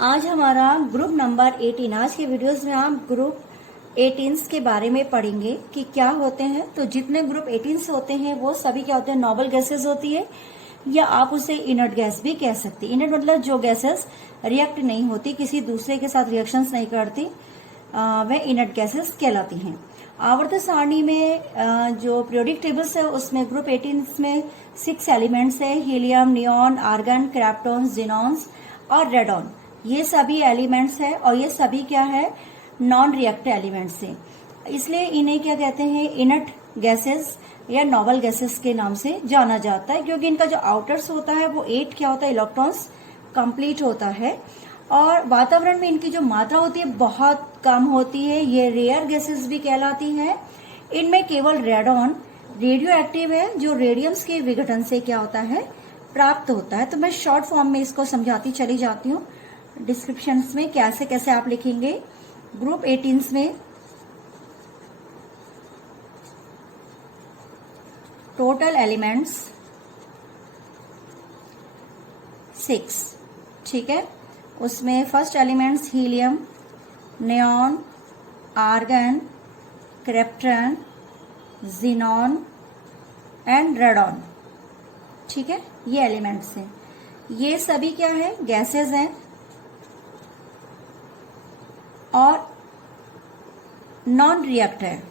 आज हमारा group number 18। आज के वीडियोस में हम ग्रुप 18 के बारे में पढ़ेंगे कि क्या होते हैं। तो जितने ग्रुप 18 होते हैं वो सभी क्या होते हैं, नॉबल गैसेस होती है, या आप उसे इनर्ट गैस भी कह सकते हैं। इनर्ट मतलब जो गैसेस रिएक्ट नहीं होती, किसी दूसरे के साथ रिएक्शंस नहीं करती, वे इनर्ट गैसेस कहलाती हैं। आवर्त सारणी में जो पीरियोडिक टेबल्स है उसमें ग्रुप 18 में 6 एलिमेंट्स है, हीलियम, नियॉन, आर्गन, क्रिप्टॉन, जिनॉन्स और रेडॉन। ये सभी एलिमेंट्स है और ये सभी क्या है, नॉन रिएक्टिव एलिमेंट्स है। इसलिए इन्हें क्या कहते हैं, इनर्ट गैसेस या नॉवल गैसेस के नाम से जाना जाता है, क्योंकि इनका जो आउटर्स होता है वो 8 क्या होता है, इलेक्ट्रॉन्स कंप्लीट होता है। और वातावरण में इनकी जो मात्रा होती है बहुत कम होती है। ये रेयर गैसेस भी कहलाती हैं। इनमें केवल रेडॉन रेडियो एक्टिव है, जो रेडियम्स के विघटन से क्या होता है, प्राप्त होता है। तो मैं शॉर्ट फॉर्म में इसको समझाती चली जाती हूँ। डिस्क्रिप्शन में कैसे कैसे आप लिखेंगे। ग्रुप 18 में टोटल एलिमेंट्स 6, ठीक है। उसमें first elements helium, neon, argon, krypton, xenon and radon, ठीक है। ये एलिमेंट्स हैं। ये सभी क्या है, गैसेस हैं और नॉन रिएक्ट है,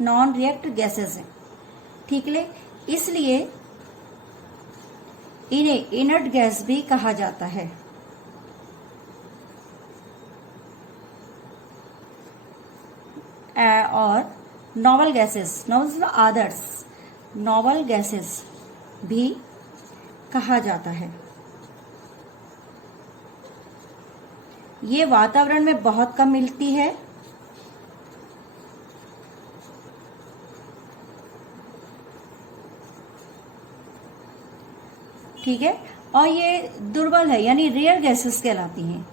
नॉन रिएक्ट गैसेस हैं, ठीक है। इसलिए इन्हें इनर्ट गैस भी कहा जाता है। और novel gases, novel others, novel gases भी कहा जाता है। ये वातावरण में बहुत कम मिलती है। ठीक है। और ये दुर्बल है, यानी रेयर गैसेस कहलाती हैं।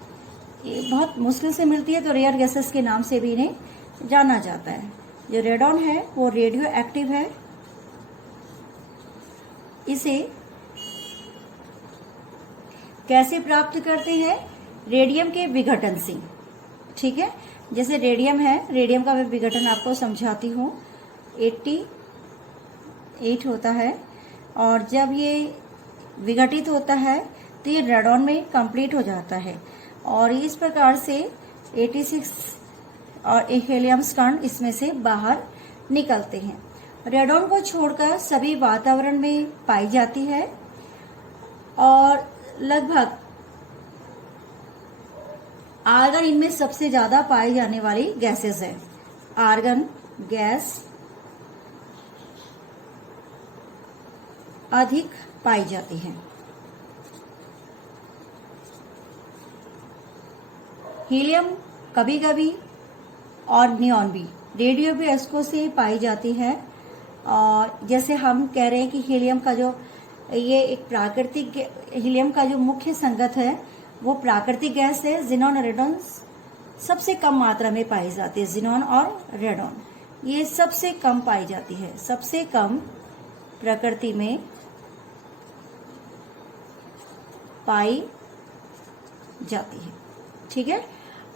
ये बहुत मुश्किल से मिलती है, तो रेयर गैसेस के नाम से भी इन्हें जाना जाता है। जो रेडॉन है वो रेडियो एक्टिव है। इसे कैसे प्राप्त करते हैं, रेडियम के विघटन से, ठीक है। जैसे रेडियम है, रेडियम का मैं विघटन आपको समझाती हूँ। 88 होता है और जब ये विघटित होता है तो ये रेडॉन में कंप्लीट हो जाता है और इस प्रकार से 86 और हीलियम कण इसमें से बाहर निकलते हैं। रेडॉन को छोड़कर सभी वातावरण में पाई जाती है और लगभग आर्गन इनमें सबसे ज्यादा पाई जाने वाली गैसेस है। आर्गन गैस अधिक पाई जाती है। हीलियम कभी कभी और नियॉन भी रेडियो भी एस्को से पाई जाती है। और जैसे हम कह रहे हैं कि हीलियम का जो ये एक प्राकृतिक, हीलियम का जो मुख्य संगत है वो प्राकृतिक गैस है। जिनॉन और रेडॉन सबसे कम मात्रा में पाई जाती है। जिनॉन और रेडॉन ये सबसे कम पाई जाती है, सबसे कम प्रकृति में पाई जाती है, ठीक है।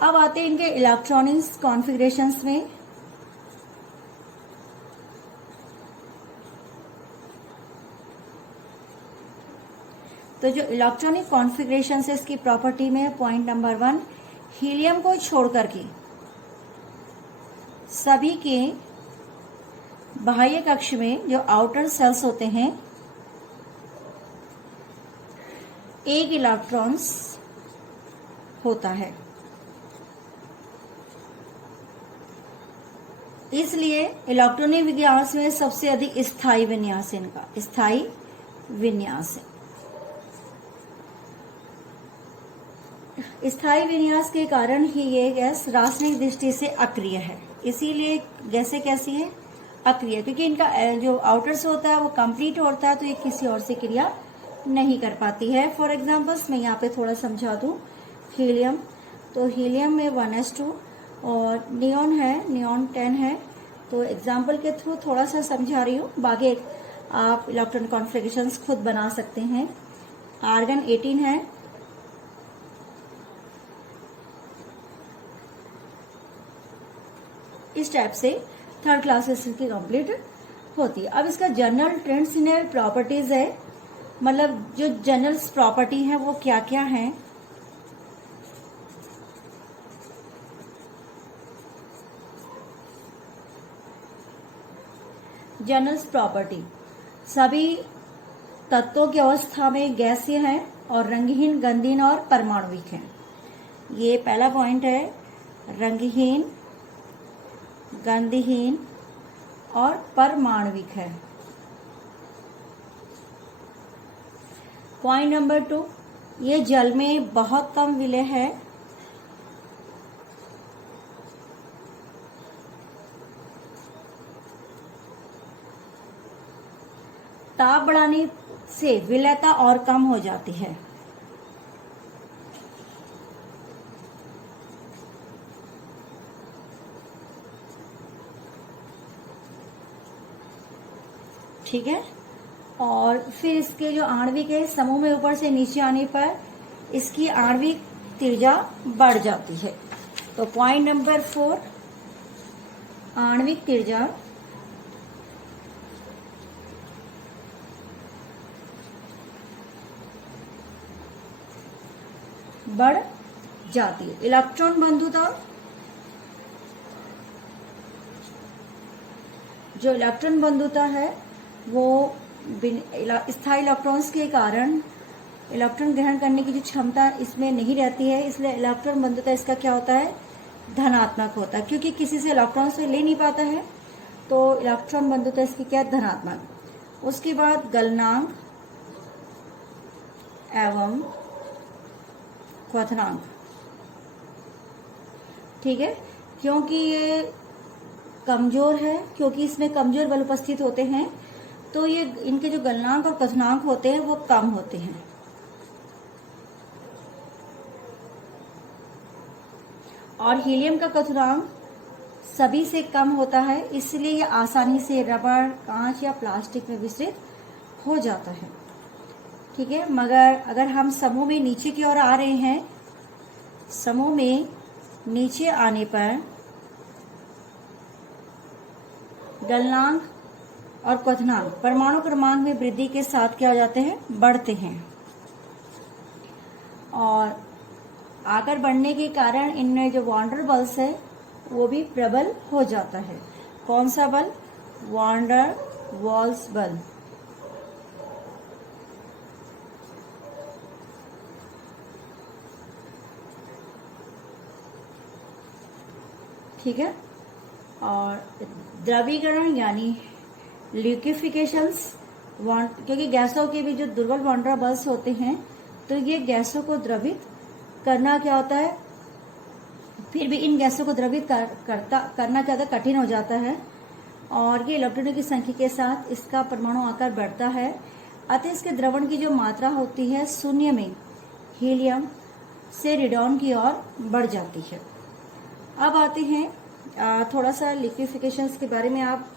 अब आते हैं इनके इलेक्ट्रॉनिक कॉन्फ़िगरेशंस में। तो जो इलेक्ट्रॉनिक कॉन्फ़िगरेशन है इसकी प्रॉपर्टी में पॉइंट नंबर 1, हीलियम को छोड़कर के सभी के बाह्य कक्ष में जो आउटर सेल्स होते हैं एक इलेक्ट्रॉन्स होता है। इसलिए इलेक्ट्रॉनिक विन्यास में सबसे अधिक स्थायी विन्यास है इनका, स्थायी विन्यास है। स्थायी विन्यास के कारण ही ये गैस रासायनिक दृष्टि से अक्रिय है। इसीलिए गैसें कैसी है, अक्रिय, क्योंकि इनका जो आउटर्स होता है वो कंप्लीट होता है, तो ये किसी और से क्रिया नहीं कर पाती है। फॉर एग्जाम्पल्स मैं यहाँ पे थोड़ा समझा दूं। हीलियम, तो हीलियम में 1s2 और नियॉन है, नियॉन 10 है। तो एग्जाम्पल के थ्रू थोड़ा सा समझा रही हूँ, बाकी आप इलेक्ट्रॉन कॉन्फ़िगरेशंस खुद बना सकते हैं। आर्गन 18 है। इस टाइप से थर्ड क्लास इसकी कंप्लीट होती है। अब इसका जनरल ट्रेंड्स इन प्रॉपर्टीज है, मतलब जो जनरल प्रॉपर्टी है वो क्या क्या है। जनरल प्रॉपर्टी, सभी तत्वों की अवस्था में गैसीय है और रंगहीन, गंधहीन और परमाणुविक है। ये पहला पॉइंट है, रंगहीन, गंधहीन और परमाणुविक है। पॉइंट नंबर 2, ये जल में बहुत कम विलय है। ताप बढ़ाने से विलयता और कम हो जाती है। ठीक है। और फिर इसके जो आणविक है, समूह में ऊपर से नीचे आने पर इसकी आणविक त्रिज्या बढ़ जाती है। तो पॉइंट नंबर 4, आणविक त्रिज्या बढ़ जाती है। इलेक्ट्रॉन बंधुता, जो इलेक्ट्रॉन बंधुता है वो स्थायी इलेक्ट्रॉन्स के कारण इलेक्ट्रॉन ग्रहण करने की जो क्षमता इसमें नहीं रहती है, इसलिए इलेक्ट्रॉन बंधुता इसका क्या होता है, धनात्मक होता है। क्योंकि किसी से इलेक्ट्रॉन से ले नहीं पाता है तो इलेक्ट्रॉन बंधुता इसकी क्या, धनात्मक। उसके बाद गलनांक एवं क्वथनांक, ठीक है। क्योंकि ये कमजोर है, क्योंकि इसमें कमजोर बल उपस्थित होते हैं, तो ये इनके जो गलनांक और क्वथनांक होते हैं वो कम होते हैं। और हीलियम का क्वथनांक सभी से कम होता है, इसलिए ये आसानी से रबड़, कांच या प्लास्टिक में विस्तृत हो जाता है। ठीक है। मगर अगर हम समूह में नीचे की ओर आ रहे हैं, समूह में नीचे आने पर गलनांक और क्वथनांक परमाणु क्रमांक में वृद्धि के साथ क्या हो जाते हैं, बढ़ते हैं। और आकार बढ़ने के कारण इनमें जो वॉन्डर बल्स है वो भी प्रबल हो जाता है। कौन सा बल, वॉन्डर वॉल्स बल। ठीक है। और द्रवीकरण यानी लिक्विफिकेशंस, क्योंकि गैसों के भी जो दुर्बल वॉन्डर बल्स होते हैं तो ये गैसों को द्रवित करना क्या होता है, फिर भी इन गैसों को द्रवित करना ज्यादा कठिन हो जाता है। और ये इलेक्ट्रॉनों की संख्या के साथ इसका परमाणु आकार बढ़ता है, अतः इसके द्रवण की जो मात्रा होती है शून्य में हीलियम से रेडॉन की ओर बढ़ जाती है। अब आते हैं थोड़ा सा लिक्विफिकेशंस के बारे में। आप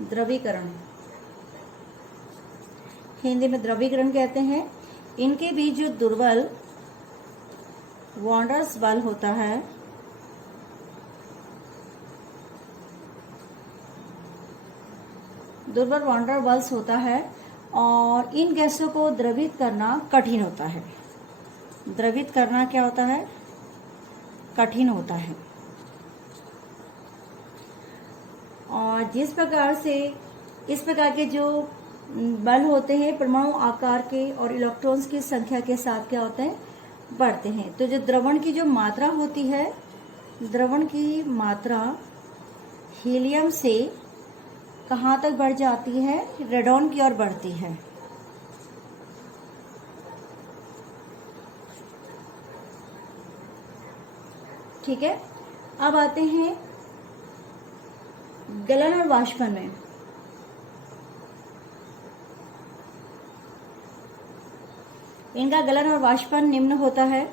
द्रवीकरण, हिंदी में द्रवीकरण कहते हैं। इनके बीच जो दुर्बल वॉन्डर्स बल होता है दुर्बल वॉन्डर बल्स होता है और इन गैसों को द्रवित करना कठिन होता है। द्रवित करना क्या होता है, कठिन होता है। और जिस प्रकार से इस प्रकार के जो बल होते हैं परमाणु आकार के और इलेक्ट्रॉन्स की संख्या के साथ क्या होते हैं, बढ़ते हैं। तो जो द्रवण की जो मात्रा होती है, द्रवण की मात्रा हीलियम से कहाँ तक बढ़ जाती है, रेडॉन की ओर बढ़ती है। ठीक है। अब आते हैं गलन और वाष्पन में। इनका गलन और वाष्पन निम्न होता है।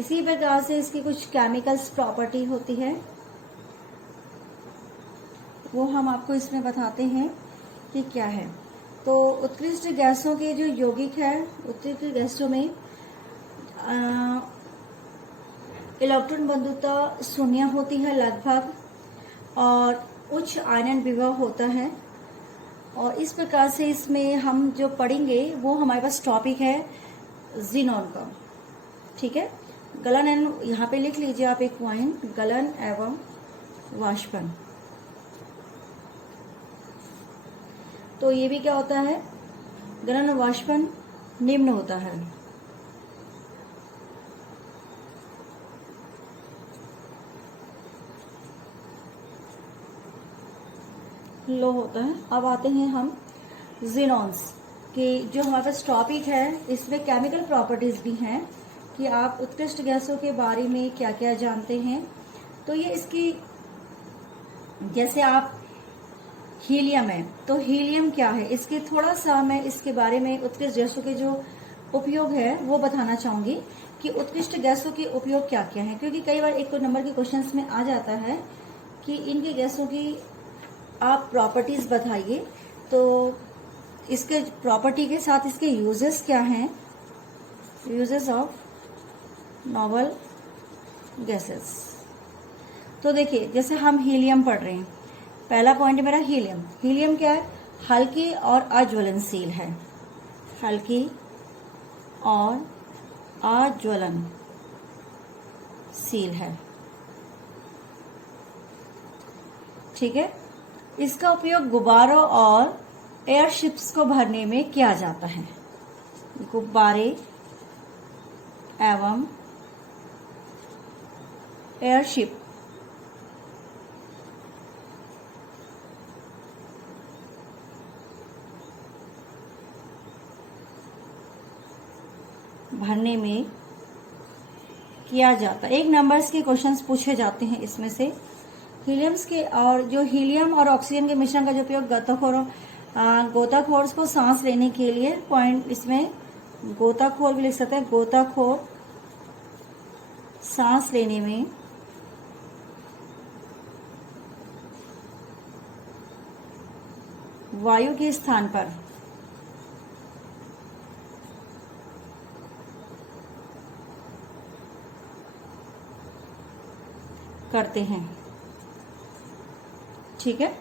इसी प्रकार से इसकी कुछ केमिकल्स प्रॉपर्टी होती है, वो हम आपको इसमें बताते हैं कि क्या है। तो उत्कृष्ट गैसों के जो यौगिक है, उत्कृष्ट गैसों में इलेक्ट्रॉन बंधुता शून्य होती है लगभग, और उच्च आयनन विभव होता है। और इस प्रकार से इसमें हम जो पढ़ेंगे वो हमारे पास टॉपिक है जीनॉन का। ठीक है, गलन एवं, यहाँ पे लिख लीजिए आप एक पॉइंट, गलन एवं वाष्पन। तो ये भी क्या होता है, गलन और वाष्पन निम्न होता है। लो होता है। अब आते हैं हम जीनॉन्स के, जो हमारे पास टॉपिक है, इसमें केमिकल प्रॉपर्टीज भी हैं कि आप उत्कृष्ट गैसों के बारे में क्या क्या जानते हैं। तो ये इसकी, जैसे आप हीलियम है, तो हीलियम क्या है, इसके थोड़ा सा मैं इसके बारे में उत्कृष्ट गैसों के जो उपयोग है वो बताना चाहूंगी कि उत्कृष्ट गैसों के उपयोग क्या क्या है, क्योंकि कई बार एक नंबर के क्वेश्चंस में आ जाता है कि इनके गैसों की आप प्रॉपर्टीज बताइए। तो इसके प्रॉपर्टी के साथ इसके यूजेस क्या हैं, यूजेस ऑफ नोबल गैसेस। तो देखिए, जैसे हम हीलियम पढ़ रहे हैं, पहला पॉइंट है मेरा हीलियम। हीलियम क्या है, हल्की और अज्वलनशील है, हल्की और अज्वलनशील है। ठीक है, इसका उपयोग गुब्बारों और एयरशिप्स को भरने में किया जाता है। गुब्बारे एवं एयरशिप भरने में किया जाता है। एक नंबर्स के क्वेश्चंस पूछे जाते हैं इसमें से। हीलियम्स के, और जो हीलियम और ऑक्सीजन के मिश्रण का जो उपयोग गोताखोर को सांस लेने के लिए, पॉइंट इसमें गोताखोर भी लिख सकते हैं, गोताखोर सांस लेने में वायु के स्थान पर करते हैं। ठीक है,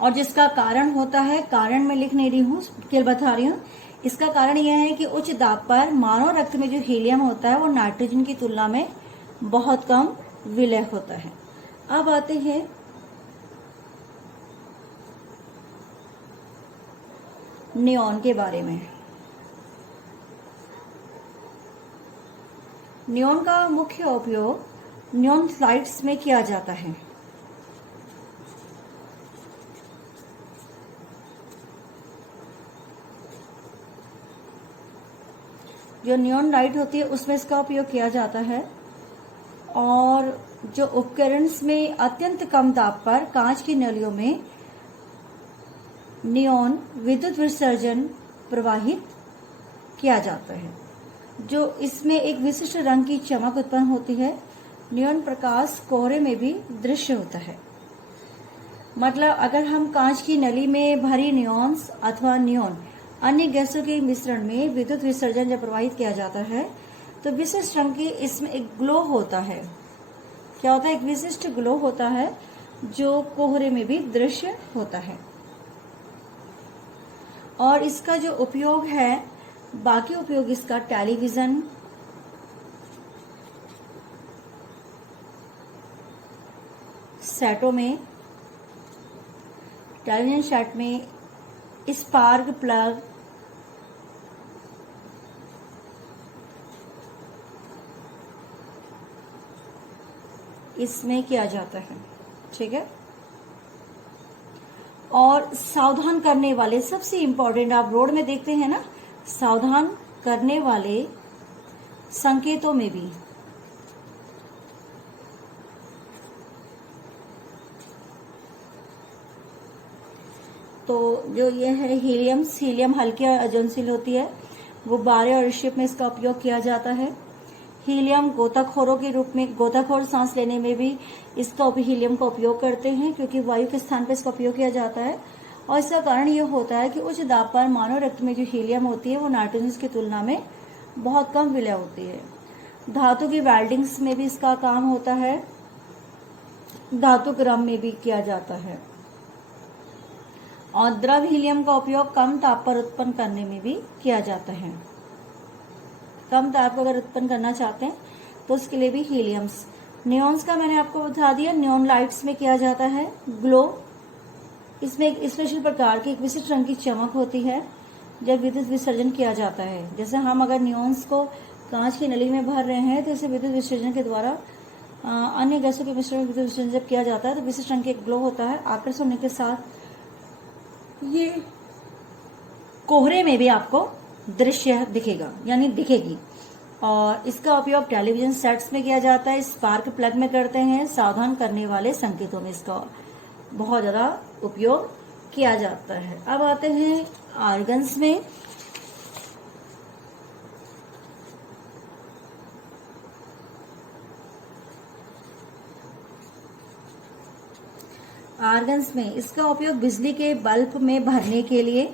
और जिसका कारण होता है, कारण मैं लिख नहीं रही हूँ, केवल बता रही हूँ। इसका कारण यह है कि उच्च दाब पर मानव रक्त में जो हीलियम होता है वो नाइट्रोजन की तुलना में बहुत कम विलय होता है। अब आते हैं नियॉन के बारे में। नियॉन का मुख्य उपयोग नियॉन लाइट्स में किया जाता है। जो नियॉन लाइट होती है उसमें इसका उपयोग किया जाता है। और जो उपकरण में अत्यंत कम दाब पर कांच की नलियों में नियॉन विद्युत विसर्जन प्रवाहित किया जाता है, जो इसमें एक विशिष्ट रंग की चमक उत्पन्न होती है। नियॉन प्रकाश कोहरे में भी दृश्य होता है। मतलब अगर हम कांच की नली में भरी नियॉन्स अथवा नियॉन अन्य गैसों के मिश्रण में विद्युत विसर्जन जब प्रवाहित किया जाता है तो विशिष्ट रंग की इसमें एक ग्लो होता है। क्या होता है, एक विशिष्ट ग्लो होता है जो कोहरे में भी दृश्य होता है। और इसका जो उपयोग है, बाकी उपयोग इसका टेलीविजन, सेटों में, टेलीविजन सेट में, स्पार्क प्लग, इसमें किया जाता है। ठीक है, और सावधान करने वाले, सबसे इंपॉर्टेंट, आप रोड में देखते हैं ना, सावधान करने वाले संकेतों में भी तो जो ये है हीलियम हल्की और अज्वलनशील होती है। गुब्बारे और शिप में इसका उपयोग किया जाता है। हीलियम गोताखोरों के रूप में, गोताखोर सांस लेने में भी इसका हीलियम का उपयोग करते हैं, क्योंकि वायु के स्थान पर इसका उपयोग किया जाता है। और इसका कारण यह होता है कि उच्च दाब पर मानव रक्त में जो हीलियम होती है वो नाइट्रोजन की तुलना में बहुत कम विलय होती है। धातु की वेल्डिंग्स में भी इसका काम होता है, धातु क्रम में भी किया जाता है। और द्रव हीलियम का उपयोग कम ताप पर उत्पन्न करने में भी किया जाता है। कम ताप को अगर उत्पन्न करना चाहते हैं तो उसके लिए भी हीलियम्स। नियॉन्स का मैंने आपको बता दिया, नियॉन लाइट्स में किया जाता है ग्लो। इसमें एक स्पेशल प्रकार की एक विशिष्ट रंग की चमक होती है जब विद्युत विसर्जन किया जाता है। जैसे हम अगर नियॉन्स को कांच की नली में भर रहे हैं तो इसे विद्युत विसर्जन के द्वारा अन्य गैसों के मिश्रण में विद्युत विसर्जन जब किया जाता है तो विशिष्ट रंग के ग्लो होता है। आकर्षण होने के साथ ये कोहरे में भी आपको दृश्य दिखेगा, यानी दिखेगी। और इसका उपयोग टेलीविजन सेट्स में किया जाता है, स्पार्क प्लग में करते हैं, सावधान करने वाले संकेतों में इसका बहुत ज्यादा उपयोग किया जाता है। अब आते हैं आर्गन्स में। आर्गन्स में इसका उपयोग बिजली के बल्ब में भरने के लिए,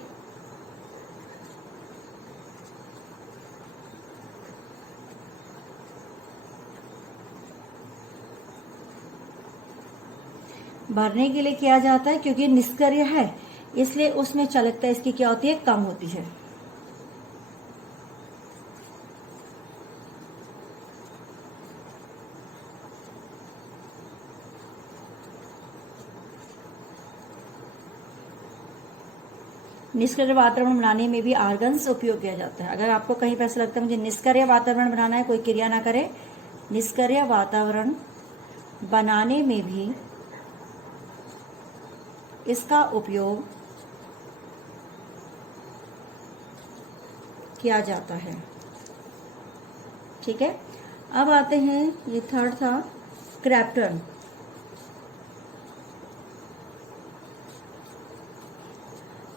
किया जाता है, क्योंकि निष्क्रिय है इसलिए उसमें चालकता इसकी क्या होती है, कम होती है। निष्क्रिय वातावरण बनाने में भी आर्गन्स उपयोग किया जाता है। अगर आपको कहीं पर ऐसा लगता है मुझे निष्क्रिय वातावरण बनाना है, कोई क्रिया ना करे, निष्क्रिय वातावरण बनाने में भी इसका उपयोग किया जाता है। ठीक है, अब आते हैं, ये थर्ड था क्रैप्टन।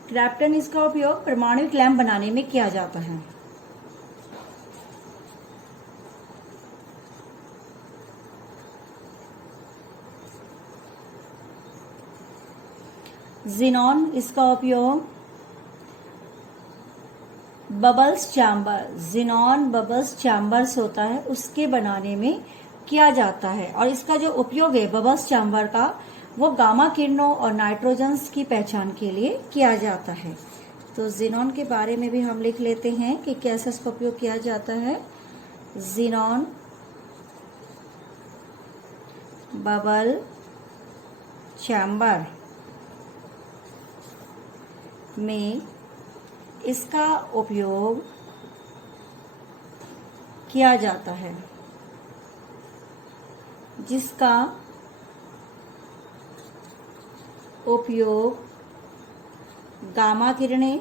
क्रैप्टन इसका उपयोग परमाणु लैंप बनाने में किया जाता है। ज़ीनॉन इसका उपयोग bubbles chamber, xenon bubbles chambers होता है उसके बनाने में किया जाता है। और इसका जो उपयोग है बबल्स चैम्बर का, वो गामा किरणों और नाइट्रोजन्स की पहचान के लिए किया जाता है। तो ज़ीनॉन के बारे में भी हम लिख लेते हैं कि कैसे इसका उपयोग किया जाता है। ज़ीनॉन बबल चैम्बर में इसका उपयोग किया जाता है, जिसका उपयोग गामा किरणें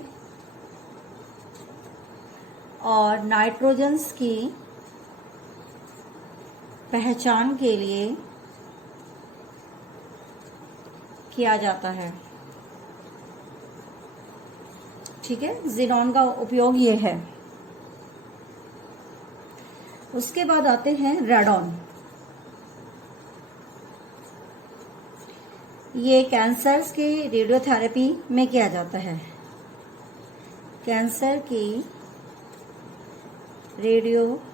और नाइट्रोजन्स की पहचान के लिए किया जाता है। ठीक है, ज़ीनॉन का उपयोग ये है। उसके बाद आते हैं रेडॉन। ये कैंसर्स के रेडियोथेरेपी में किया जाता है। कैंसर की रेडियोथेरेपी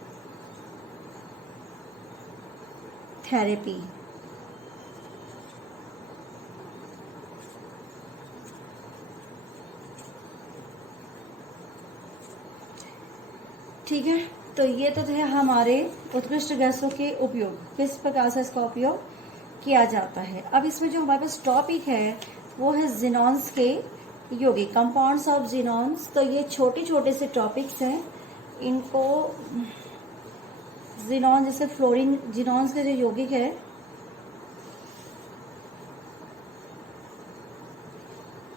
ठीक है, तो ये तो थे हमारे उत्कृष्ट गैसों के उपयोग, किस प्रकार से इसका उपयोग किया जाता है। अब इसमें जो हमारे पास टॉपिक है वो है ज़ीनॉन्स के यौगिक, कंपाउंड्स ऑफ ज़ीनॉन्स। तो ये छोटे छोटे से टॉपिक्स हैं, इनको ज़ीनॉन जैसे फ्लोरीन, ज़ीनॉन्स के जो यौगिक है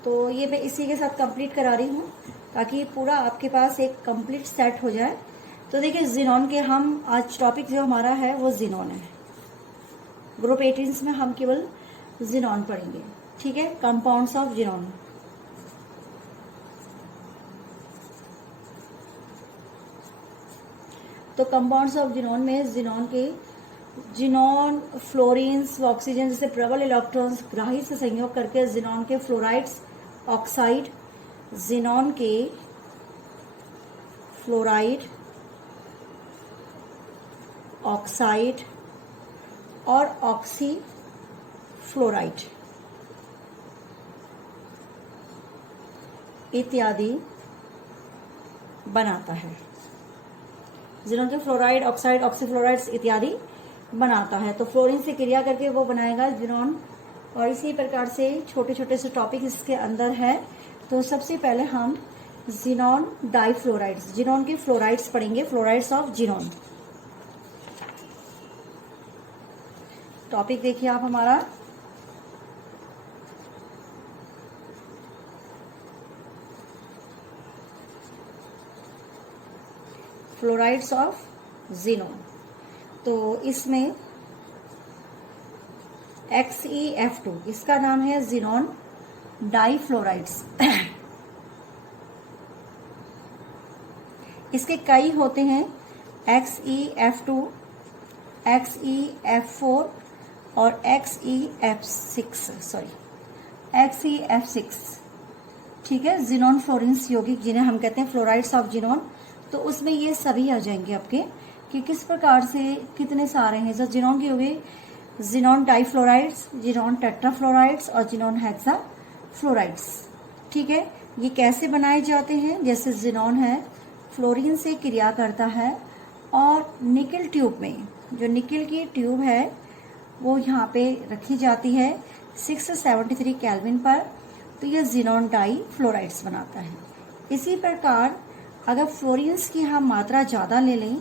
तो ये मैं इसी के साथ कंप्लीट करा रही हूँ ताकि पूरा आपके पास एक कंप्लीट सेट हो जाए। तो देखिए ज़ीनॉन के हम आज टॉपिक जो हमारा है वो ज़ीनॉन है। ग्रुप 18 में हम केवल ज़ीनॉन पढ़ेंगे। ठीक है, कंपाउंड्स ऑफ ज़ीनॉन। तो कंपाउंड्स ऑफ जिनॉन में जिनॉन फ्लोरीन्स व ऑक्सीजन जैसे प्रबल इलेक्ट्रॉन्स ग्राही से संयोग करके जिनॉन के फ्लोराइड्स ऑक्साइड, जिनॉन के फ्लोराइड ऑक्साइड और ऑक्सी फ्लोराइड इत्यादि बनाता है। जिनॉन के फ्लोराइड ऑक्साइड ऑक्सीफ्लोराइड्स इत्यादि बनाता है। तो फ्लोरीन से क्रिया करके वो बनाएगा जिनॉन। और इसी प्रकार से छोटे छोटे से टॉपिक इसके अंदर है। तो सबसे पहले हम जिनॉन डाइफ्लोराइड्स, जिनॉन के फ्लोराइड्स पढ़ेंगे, फ्लोराइड्स ऑफ जिनॉन। टॉपिक देखिए आप हमारा, फ्लोराइड्स ऑफ जिनॉन। तो इसमें XeF2 इसका नाम है जिनॉन डाइफ्लोराइड्स। इसके कई होते हैं, XeF2, XeF4 और XeF6। ठीक है, जिनॉन फ्लोरीन्स यौगिक जिन्हें हम कहते हैं फ्लोराइड्स ऑफ जिनॉन। तो उसमें ये सभी आ जाएंगे आपके कि किस प्रकार से कितने सारे हैं। जैसे जिनॉन के हुए जिनॉन डाइफ्लोराइड्स, जिनॉन टेट्राफ्लोराइड्स और जिनॉन हेक्साफ्लोराइड्स। ठीक है, ये कैसे बनाए जाते हैं? जैसे जिनॉन है फ्लोरीन से क्रिया करता है और निकेल ट्यूब में, जो निकेल की ट्यूब है वो यहाँ पे रखी जाती है 673 केल्विन पर, तो ये जिनॉन डाइफ्लोराइड्स बनाता है। इसी प्रकार अगर फ्लोरीन्स की हम मात्रा ज़्यादा ले लें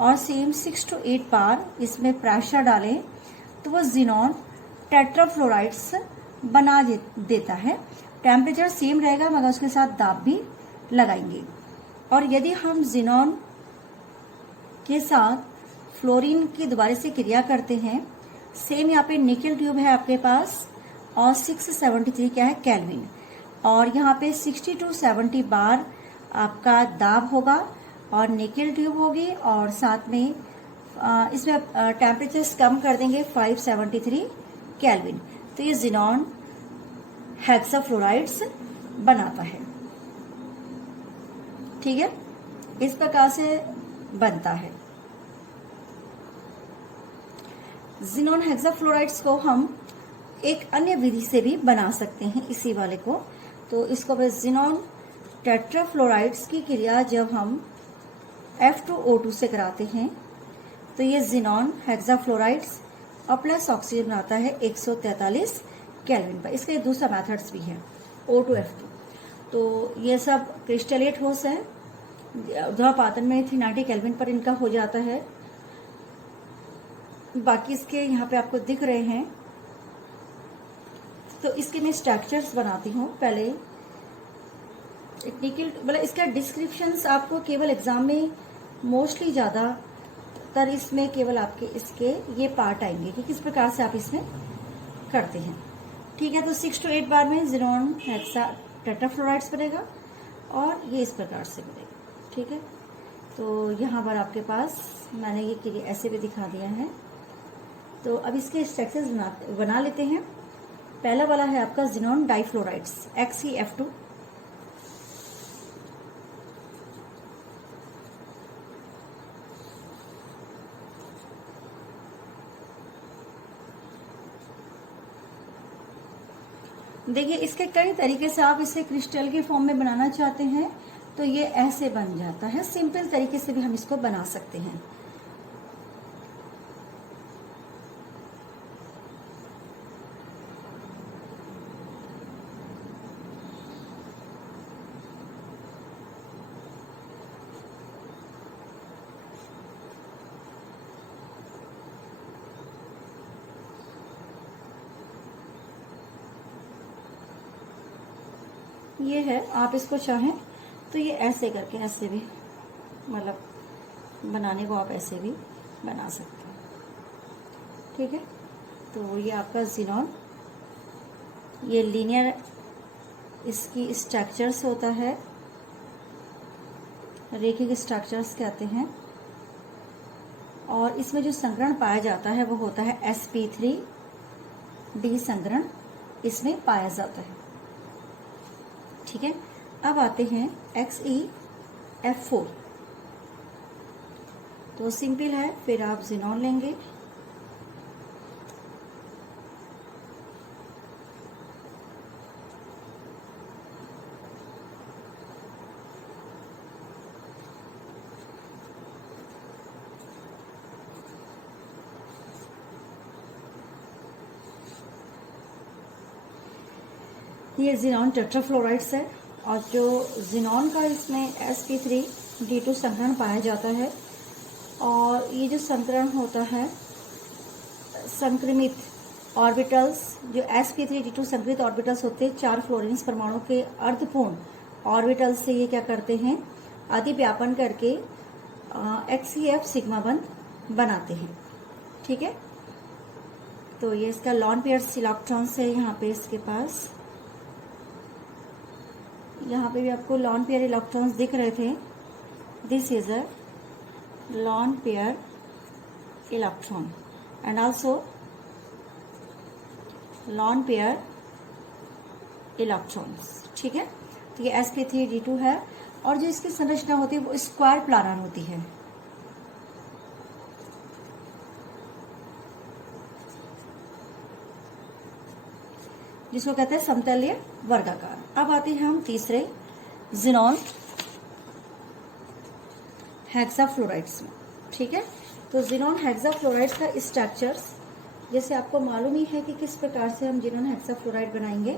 और सेम 6 to 8 बार इसमें प्रेशर डालें तो वो जिनॉन टेट्राफ्लोराइड्स बना देता है। टेम्परेचर सेम रहेगा मगर उसके साथ दाब भी लगाएंगे। और यदि हम जिनॉन के साथ फ्लोरीन की दोबारा से क्रिया करते हैं, सेम यहाँ पे निकेल ट्यूब है आपके पास और 673 क्या है केल्विन, और यहाँ पे 60 to 70 बार आपका दाब होगा और निकेल ट्यूब होगी और साथ में इसमें टेम्परेचर कम कर देंगे 573 केल्विन। तो ये जिनॉन हेक्साफ्लोराइड्स बनाता है। ठीक है, इस प्रकार से बनता है। जिनॉन हेक्साफ्लोराइड्स को हम एक अन्य विधि से भी बना सकते हैं, इसी वाले को। तो इसको जिनॉन टेट्राफ्लोराइड्स की क्रिया जब हम F2O2 से कराते हैं तो ये जिनॉन हेक्साफ्लोराइड्स और प्लस ऑक्सीजन बनाता है 143 केल्विन पर। इसका दूसरा मेथड्स भी है O2F2। तो ये सब क्रिस्टलेट होस है, ध्रुवपातन में 390 केल्विन पर इनका हो जाता है। बाकी इसके यहाँ पे आपको दिख रहे हैं। तो इसके मैं स्ट्रक्चर्स बनाती हूँ। पहले एक निकेल, मतलब इसका डिस्क्रिप्शंस आपको केवल एग्जाम में मोस्टली ज़्यादातर इसमें केवल आपके इसके ये पार्ट आएंगे कि किस प्रकार से आप इसमें करते हैं। ठीक है, तो 6 to 8 बार में जिनॉन हेक्सा टेट्राफ्लोराइड्स बनेगा और ये इस प्रकार से बनेगा। ठीक है, तो यहाँ पर आपके पास मैंने ये ऐसे भी दिखा दिया है। तो अब इसके स्ट्रक्चर्स बना लेते हैं। पहला वाला है आपका जिनॉन डाइफ्लोराइड्स XeF2। देखिए, इसके कई तरीके से आप इसे क्रिस्टल के फॉर्म में बनाना चाहते हैं तो ये ऐसे बन जाता है। सिंपल तरीके से भी हम इसको बना सकते हैं। ये है, आप इसको चाहें तो ये ऐसे करके ऐसे भी, मतलब बनाने को आप ऐसे भी बना सकते हैं। ठीक है, तो ये आपका जिनॉन, ये लीनियर इसकी स्ट्रक्चर्स होता है, रेखिक स्ट्रक्चर्स कहते हैं। और इसमें जो संकरण पाया जाता है वो होता है sp3d संकरण इसमें पाया जाता है। ठीक है, अब आते हैं XeF4। तो सिंपल है, फिर आप जिनॉन लेंगे, ये जिनॉन टेट्राफ्लोराइड्स है और जो जिनॉन का इसमें sp3d2 संकरण पाया जाता है और ये जो संकरण होता है संक्रमित ऑर्बिटल्स, जो sp3d2 संक्रमित ऑर्बिटल्स होते हैं 4 फ्लोरीन परमाणु के अर्धपूर्ण ऑर्बिटल्स से ये क्या करते हैं, अधिव्यापन करके XeF सिग्मा बंध बनाते हैं। ठीक है, तो ये इसका लॉन पेयर्स इलेक्ट्रॉन्स है यहाँ पे इसके पास, यहाँ पे भी आपको लॉन पेयर इलेक्ट्रॉन्स दिख रहे थे। This is a lone pair electron and also lone pair electrons. ठीक है, तो ये sp3d2 है और जो इसकी संरचना होती है वो स्क्वायर प्लानर होती है। जिसको कहते हैं समतलीय वर्गाकार। अब आते हैं हम तीसरे जिनॉन हेक्साफ्लोराइड्स में। ठीक है, तो जिनॉन हेक्साफ्लोराइड्स का स्ट्रक्चर्स जैसे आपको मालूम ही है कि किस प्रकार से हम जिनॉन हेक्साफ्लोराइड बनाएंगे,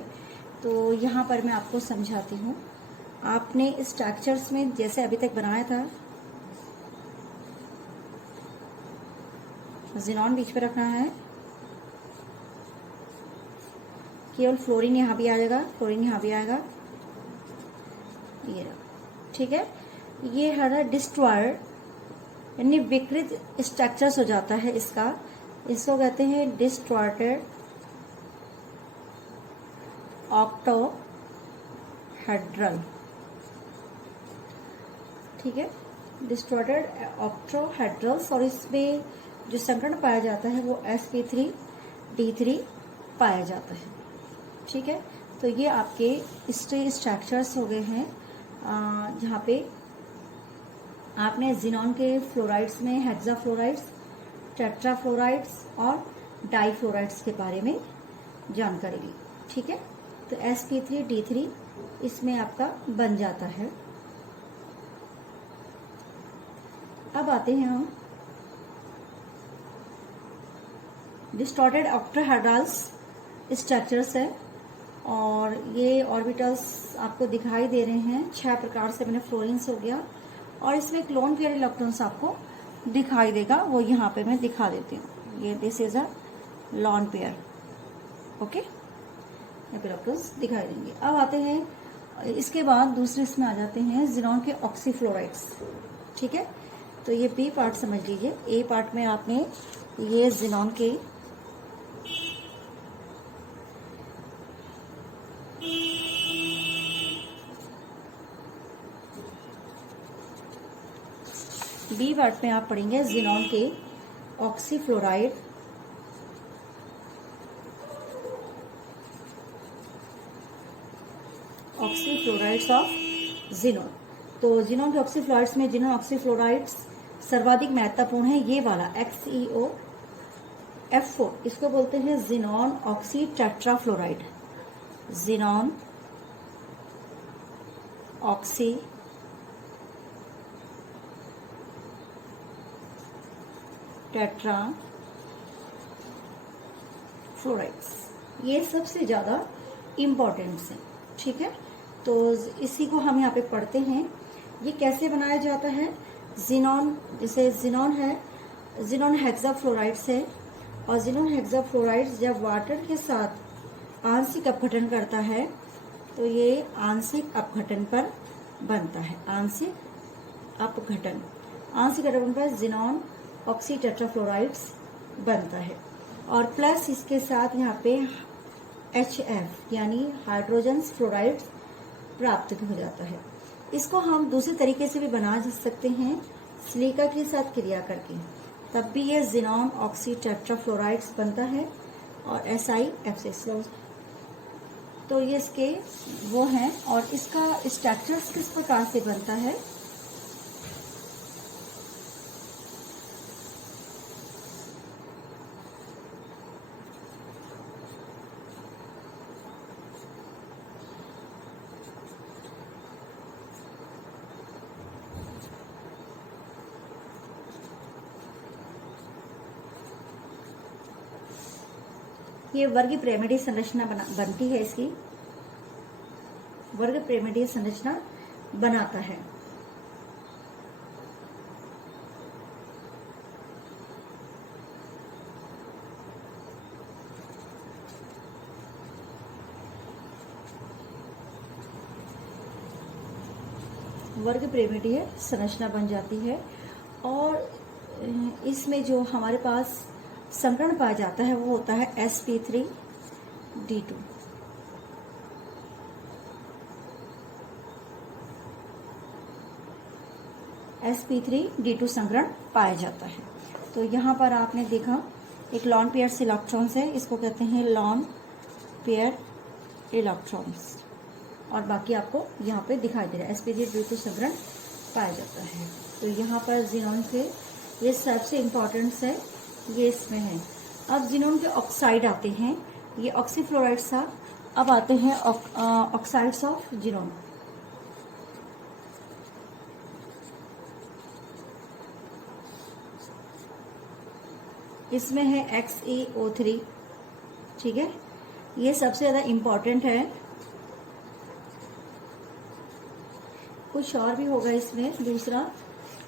तो यहाँ पर मैं आपको समझाती हूँ। आपने स्ट्रक्चर्स में जैसे अभी तक बनाया था, जिनॉन बीच पे रखना है, केवल फ्लोरीन यहाँ भी आ जाएगा, फ्लोरीन यहाँ भी आएगा, ये रहा। ठीक है, ये है डिस्ट्रॉयर यानी विकृत स्ट्रक्चर्स हो जाता है इसका, इसको कहते हैं डिस्टॉर्टेड ऑक्टोहेड्रल। ठीक है, डिस्टॉर्टेड ऑक्टोहेड्रल्स, और इसमें जो संकरण पाया जाता है वो sp3d3 पाया जाता है। ठीक है, तो ये आपके स्ट्रक्चर्स हो गए हैं जहाँ पे आपने जिनॉन के फ्लोराइड्स में हेक्साफ्लोराइड्स, टेट्राफ्लोराइड्स और डाईफ्लोराइड्स के बारे में जानकारी ली। ठीक है, तो sp3d3 इसमें आपका बन जाता है। अब आते हैं हम डिस्टॉर्टेड ऑक्टोहेड्रल्स स्ट्रक्चर्स है और ये ऑर्बिटल्स आपको दिखाई दे रहे हैं 6 प्रकार से। मैंने फ्लोरीन्स हो गया और इसमें एक लोन पेयर इलेक्ट्रॉन्स आपको दिखाई देगा, वो यहाँ पे मैं दिखा देती हूँ। ये this is a lone pair, okay, यहाँ पे इलेक्ट्रॉन्स दिखाई देंगे। अब आते हैं इसके बाद दूसरे इसमें आ जाते हैं जिनॉन के ऑक्सीफ्लोराइड्स। ठीक है, तो ये बी पार्ट समझ लीजिए। ए पार्ट में आपने ये जिनॉन के बी पार्ट में आप पढ़ेंगे जिनॉन के ऑक्सीफ्लोराइड, ऑक्सीफ्लोराइड्स ऑफ जिनॉन। तो जिनॉन के ऑक्सीफ्लोराइड्स में जिनॉन ऑक्सीफ्लोराइड्स सर्वाधिक महत्वपूर्ण है, ये वाला XeOF4, इसको बोलते हैं xenon oxy tetrafluoride. Xenon oxy tetrafluorides, ये सबसे ज्यादा इम्पोर्टेंट है। ठीक है, तो इसी को हम यहाँ पे पढ़ते हैं। ये कैसे बनाया जाता है, जिनॉन, जैसे जिनॉन है, जिनॉन हेक्साफ्लोराइड्स है और जिनॉन हेक्साफ्लोराइड्स जब वाटर के साथ आंशिक अपघटन करता है तो ये आंशिक अपघटन पर बनता है। आंशिक अपघटन पर जिनॉन ऑक्सी टेट्राफ्लोराइड्स बनता है और प्लस इसके साथ यहाँ पे HF यानी हाइड्रोजन फ्लोराइड प्राप्त हो जाता है। इसको हम दूसरे तरीके से भी बना सकते हैं, सिलिका के साथ क्रिया करके। तब भी ये जिनॉन ऑक्सी टेट्राफ्लोराइड्स बनता है और SiF6। तो ये इसके वो हैं। और इसका स्ट्रक्चर्स किस प्रकार से बनता है, ये वर्ग पिरामिडीय संरचना बनती है, इसकी वर्ग पिरामिडीय संरचना बनाता है। वर्ग पिरामिडीय संरचना बन जाती है। और इसमें जो हमारे पास संकरण पाया जाता है वो होता है sp3d2। sp3d2 संकरण पाया जाता है। तो यहाँ पर आपने देखा एक लॉन पेयर इलेक्ट्रॉन्स है, इसको कहते हैं लॉन पेयर इलेक्ट्रॉन्स। और बाकी आपको यहाँ पे दिखाई दे रहा है sp3d2 संकरण पाया जाता है। तो यहाँ पर जिनॉन के ये सबसे इम्पोर्टेंट है, ये इसमें है। अब जिनॉन के ऑक्साइड आते हैं, ये ऑक्सीफ्लोराइड्स था। अब आते हैं ऑक्साइड्स ऑफ जिनॉन। इसमें है XeO3, ठीक है, ये सबसे ज्यादा इम्पोर्टेंट है। कुछ और भी होगा इसमें। दूसरा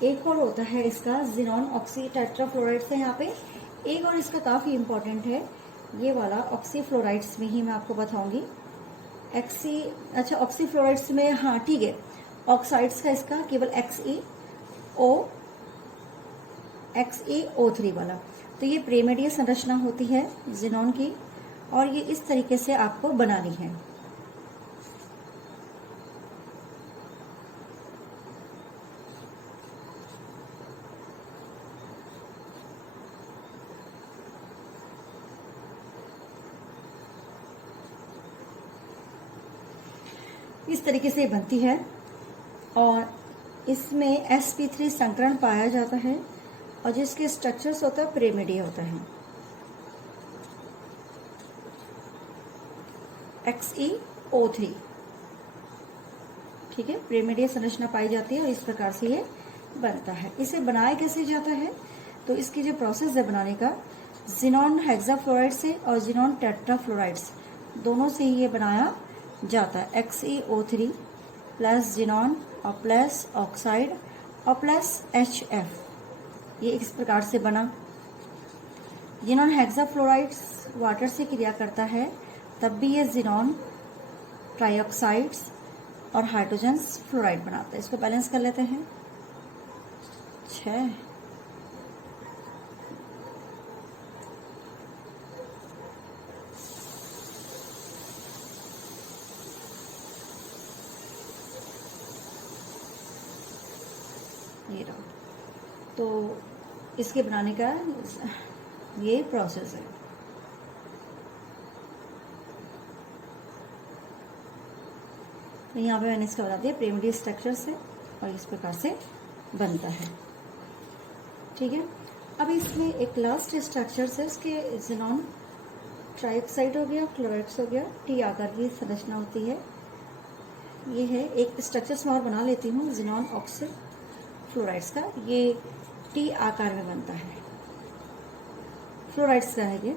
एक और होता है इसका जिनॉन ऑक्सी टेट्राफ्लोराइड्स है यहाँ पे। एक और इसका काफी इम्पोर्टेंट है, ये वाला ऑक्सीफ्लोराइड्स में ही मैं आपको बताऊंगी। ऑक्सीफ्लोराइड्स में, हाँ ठीक है, ऑक्साइड्स का इसका केवल XeO3 वाला। तो ये पिरामिडीय संरचना होती है जिनॉन की, और ये इस तरीके से आपको बनानी है। इस तरीके से बनती है और इसमें sp3 संकरण पाया जाता है और जिसके स्ट्रक्चर्स होता है पिरामिडीय होता है। XeO3, ठीक है, पिरामिडीय संरचना पाई जाती है और इस प्रकार से ये बनता है। इसे बनाया कैसे जाता है, तो इसकी जो प्रोसेस है बनाने का, जिनॉन हेक्साफ्लोराइड से और जिनॉन टेट्राफ्लोराइड्स दोनों से ही ये बनाया जाता है। XeO3 प्लस जिनॉन और प्लस ऑक्साइड और प्लस HF, ये इस प्रकार से बना। जिनॉन हेक्साफ्लोराइड्स वाटर से क्रिया करता है, तब भी ये जिनॉन ट्राइऑक्साइड्स और हाइड्रोजन्स फ्लोराइड बनाता है। इसको बैलेंस कर लेते हैं। 6 ये रहा। तो इसके बनाने का ये प्रोसेस है। तो यहाँ पे मैंने इसका बता दिया पिरामिडीय स्ट्रक्चर से और इस प्रकार से बनता है, ठीक है। अब इसमें एक लास्ट स्ट्रक्चर है, इसके जिनॉन ट्राइऑक्साइड हो गया, क्लोराइड्स हो गया, टी आकार की संरचना होती है। ये है एक स्ट्रक्चर मैं और बना लेती हूँ जिनॉन ऑक्सी फ्लोराइड्स का। ये टी आकार में बनता है, फ्लोराइड्स का है ये।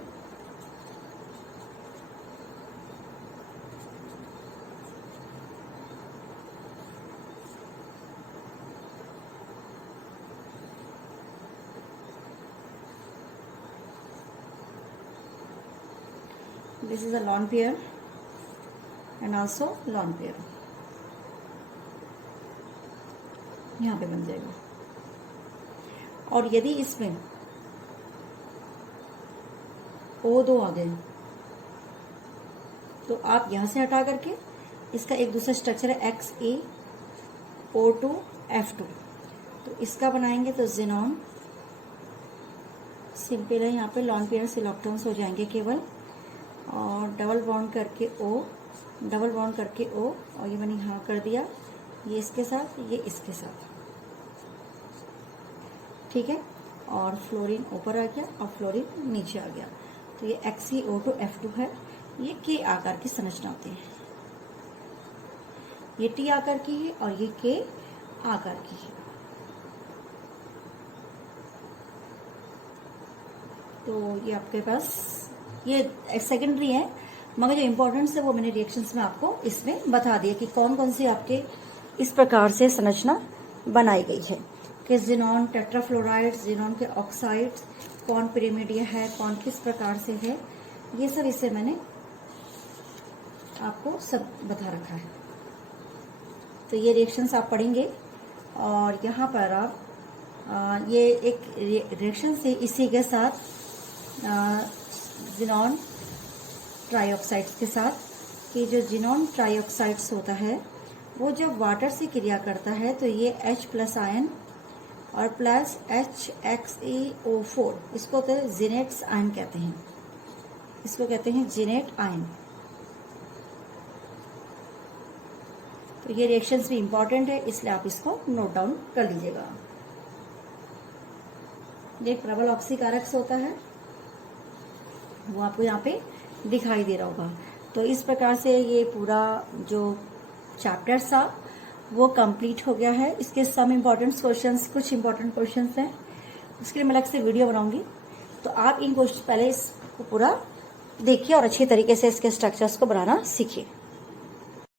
This is a lone pair and also lone pair, यहाँ पे बन जाएगा। और यदि इसमें O2 आ गए तो आप यहां से हटा करके इसका एक दूसरा स्ट्रक्चर है XeO2F2, तो इसका बनाएंगे तो जिनॉन सिंपल है, यहाँ पे लॉन पेयर सिलेक्टॉन्स हो जाएंगे केवल, और डबल बॉन्ड करके ओ, डबल बॉन्ड करके ओ, और ये मैंने यहाँ कर दिया, ये इसके साथ, ये इसके साथ, ठीक है। और फ्लोरीन ऊपर आ गया और फ्लोरीन नीचे आ गया। तो ये XeO2 F2 है। ये K आकार की संरचना होती है, ये T आकार की है और ये K आकार की है। तो ये आपके पास ये सेकेंडरी है, मगर जो इम्पोर्टेंट्स है वो मैंने रिएक्शंस में आपको इसमें बता दिया कि कौन कौन सी आपके इस प्रकार से संरचना बनाई गई है कि जिनॉन टेट्राफ्लोराइड, जिनॉन के ऑक्साइड्स, कौन पिरिमिडिया है, कौन किस प्रकार से है, ये सब इससे मैंने आपको सब बता रखा है। तो ये रिएक्शंस आप पढ़ेंगे और यहाँ पर आप ये एक रिएक्शन से इसी के साथ जिनॉन ट्राइऑक्साइड्स के साथ कि जो जिनॉन ट्राइऑक्साइड्स होता है वो जब वाटर से क्रिया करता है तो ये H+ आयन और प्लस HXeO4, इसको कहते हैं जिनेट्स आयन कहते हैं, इसको कहते हैं जिनेट आयन। तो ये रिएक्शंस भी इंपॉर्टेंट है, इसलिए आप इसको नोट डाउन कर लीजिएगा। ये प्रबल ऑक्सीकारक होता है, वो आपको यहाँ पे दिखाई दे रहा होगा। तो इस प्रकार से ये पूरा जो चैप्टर था वो कंप्लीट हो गया है। इसके सम इम्पोर्टेंट क्वेश्चंस, कुछ इम्पोर्टेंट क्वेश्चंस हैं, उसके लिए मैं अलग से वीडियो बनाऊंगी। तो आप इन क्वेश्चन पहले इसको पूरा देखिए और अच्छी तरीके से इसके स्ट्रक्चर्स को बनाना सीखिए।